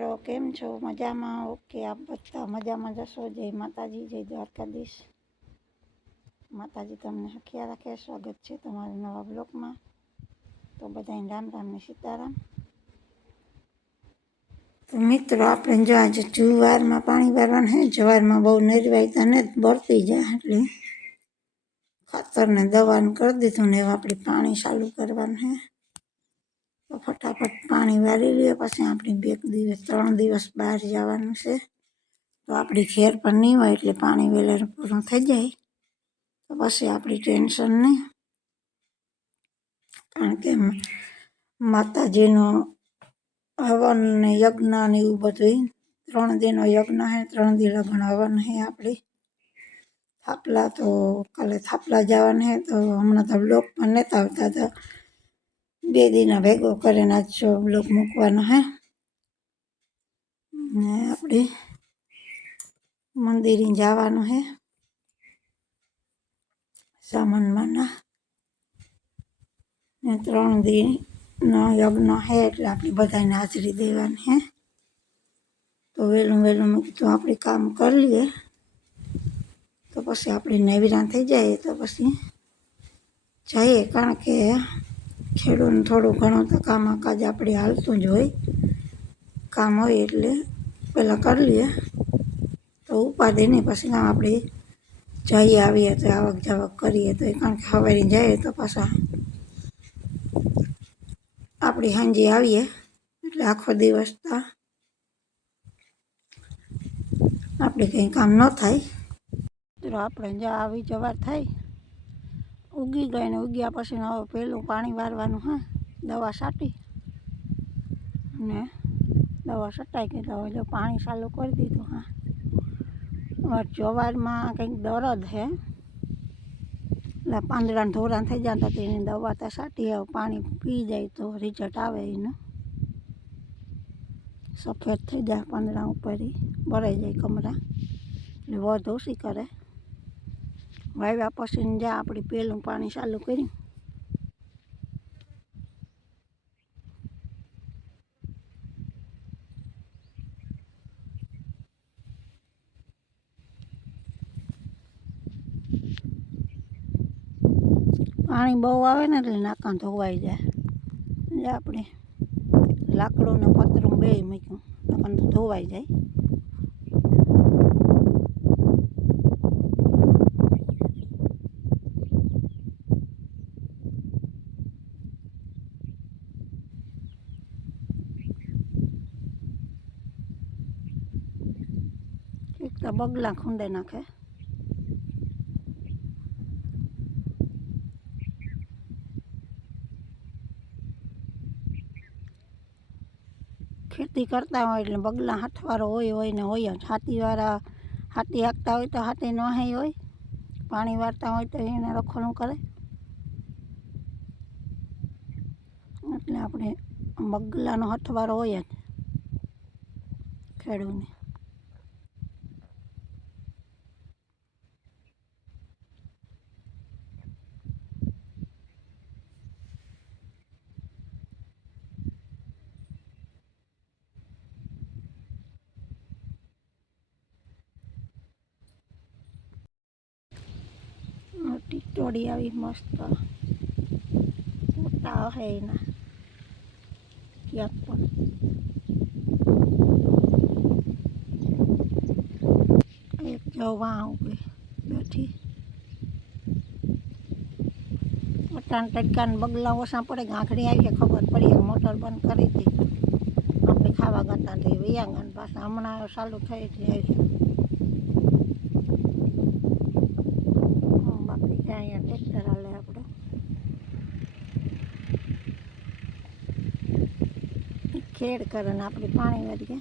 મિત્રો, કેમ છો? મજામાં? ઓકે, આપ બધા મજામાં જશો. જય માતાજી, જય દ્વારકાધીશ. માતાજી તમને હખિયા રાખે. સ્વાગત છે તમારા નવા બ્લોગમાં. તો બધાને રામ રામ ને સીતારામ. તો મિત્રો, આપણે જો આજે જુવારમાં પાણી ભરવાનું છે. જવારમાં બહુ નિર્વાયતા ને બળતી જાય એટલે ખાતરને દવાનું કરી દીધું ને એવું આપણે પાણી ચાલુ કરવાનું છે. તો ફટાફટ પાણી વાળી લઈએ. પછી આપણે 3 દિવસ બહાર જવાનું છે. તો આપણી ઘેર પણ નહીં હોય એટલે પાણી વેલેરું પૂરું થઈ જાય તો પછી આપણી ટેન્શન નહીં. કારણ કે માતાજીનો હવન ને યજ્ઞ ને એવું બધું 3 દિનનો યજ્ઞ છે. 3 દી લગ્ન હવન છે. આપણી થાપલા તો કાલે થાપલા જવાના છે. તો હમણાં તો બ્લોક પણ નહોતા આવતા હતા. 2 દિના ભેગો કરીને આજ બ્લોક મૂકવાનો છે. ને આપણે મંદિરે જવાનું છે સામાનમાંના ને 3 દિનનો યજ્ઞ છે એટલે આપણે બધાને હાજરી દેવાની છે. તો વહેલું મેં કીધું આપણે કામ કરી લઈએ તો પછી આપણે નવરા થઈ જાય તો પછી જઈએ. કારણ કે ખેડૂતનું થોડું ઘણું તો કામકાજ આપણે હાલતું જ હોય. કામ હોય એટલે પહેલાં કરી લઈએ તો ઉપાધિ નહીં. પછી કામ આપણે જઈએ આવીએ તો આવક જાવક કરીએ તો કારણ કે સવારે જઈએ તો પાછા આપણે સાંજે આવીએ એટલે આખો દિવસ તો આપણે કંઈ કામ ન થાય. તો આપણે જ્યાં આવી જવાર થાય ઉગી ગઈ ને ઉગ્યા પછી હવે પહેલું પાણી વારવાનું હા દવા છાંટી ને દવા છટાઈ ગઈ તો હવે પાણી ચાલુ કરી દીધું. હા જવારમાં કંઈક દરદ છે એટલે પાંદડાને ધોરાણ થઈ જતા એની દવા તો છાંટી પાણી પી જાય તો રિઝલ્ટ આવે. એનું સફેદ થઈ જાય પાંદડા ઉપર ભરાઈ જાય કમરા એટલે વધ ઓછી કરે. વાવ્યા પછી જ્યાં આપણે પહેલું પાણી ચાલુ કર્યું પાણી બહુ આવે ને એટલે નાકાં ધોવાઈ જાય. આપણે લાકડું ને પતરું બે મૂક્યું નાકાં તો ધોવાઈ જાય. એક તો બગલા ખૂંદે નાખે. ખેતી કરતા હોય એટલે બગલા હાથવારો હોય ને હોય જ. હાથીવાળા હાથી હાંકતા હોય તો હાથી ન હોય. પાણી વાળતા હોય તો એને રખોલું કરે. એટલે આપણે બગલાનો હથવારો હોય જ ખેડૂને. ટીટોડી આવી મસ્ત મોટા હે એના ક્યાંક પણ એક જવા ઉભી બેઠી. મોટા ટટકાને બગલા ઓછા પડે. ગાંખડી આવીએ ખબર પડી મોટર બંધ કરી હતી આપણે ખાવા ગતા હતી વિયાંગન પાછા હમણાં ચાલુ થઈ એટલે બાકી ત્યાં અહીંયા ટ્રેક્ટર હાલે આપણે ખેડ કરે ને આપણે પાણી વાળીએ.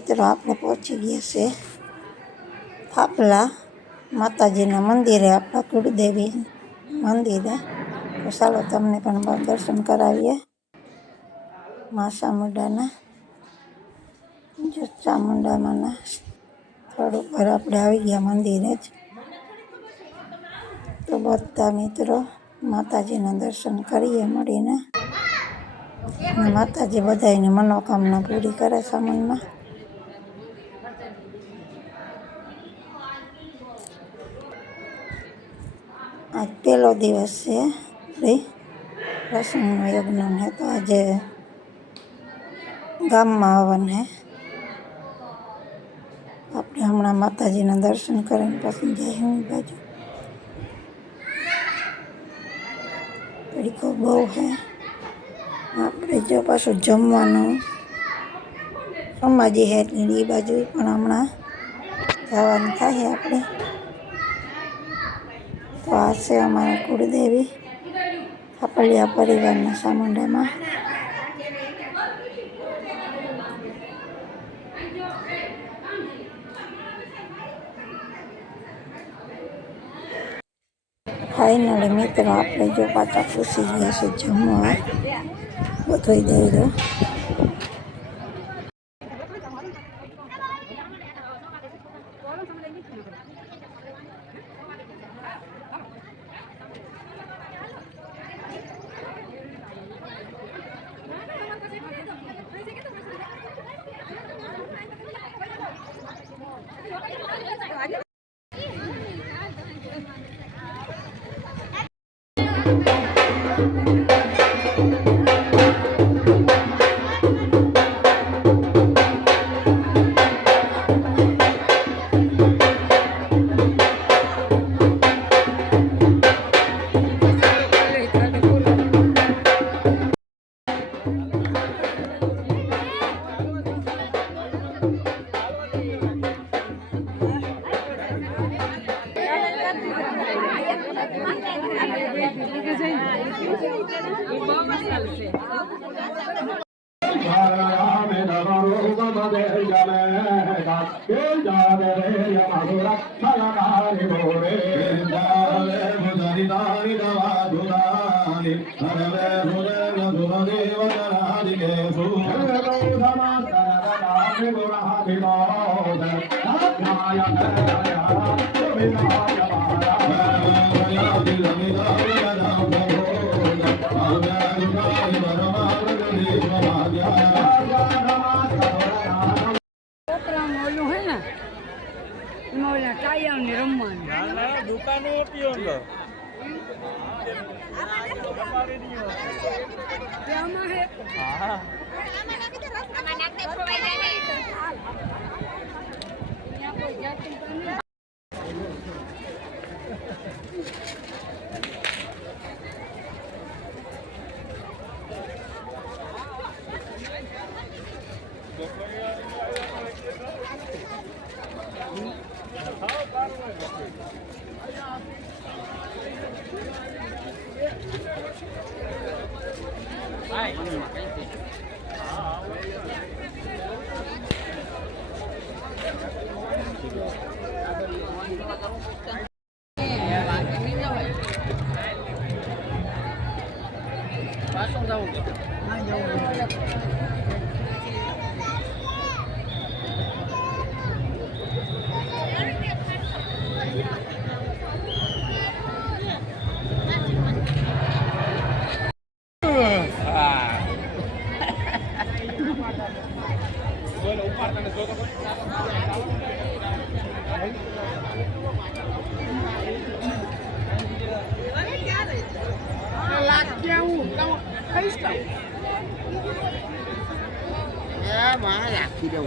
મિત્રો આપણે પહોંચી ગયા છે થાપલા માતાજીના મંદિરે, આપણા કુળદેવી મંદિરે. તો ચાલો તમને પણ દર્શન કરાવીએ મા ચામુંડાના. જો ચામુંડામાંના સ્થળ ઉપર આપણે આવી ગયા મંદિરે જ. તો બધા મિત્રો માતાજીના દર્શન કરીએ મળીને. અને માતાજી બધાની મનોકામના પૂરી કરે ચામુંડમાં. આજ પહેલો દિવસ છે આપણી પ્રસંગનો યજ્ઞ હે. તો આજે ગામમાં હવન હે. આપણે હમણાં માતાજીના દર્શન કરીને પછી જઈશું એ બાજુ. તડકો બહુ હે. આપણે જો પાછું જમવાનું સમાજી હે એટલે એ બાજુ પણ હમણાં જવાનું થાય આપણે. તો આ છે અમારા કુળદેવી થાપલિયા પરિવારના ચામુંડામાં. ફાઇનલી મિત્રો આપણે જો પાછા પૂછી ગયા છે જમવા. બધું દઈ દો. રાખી દઉં.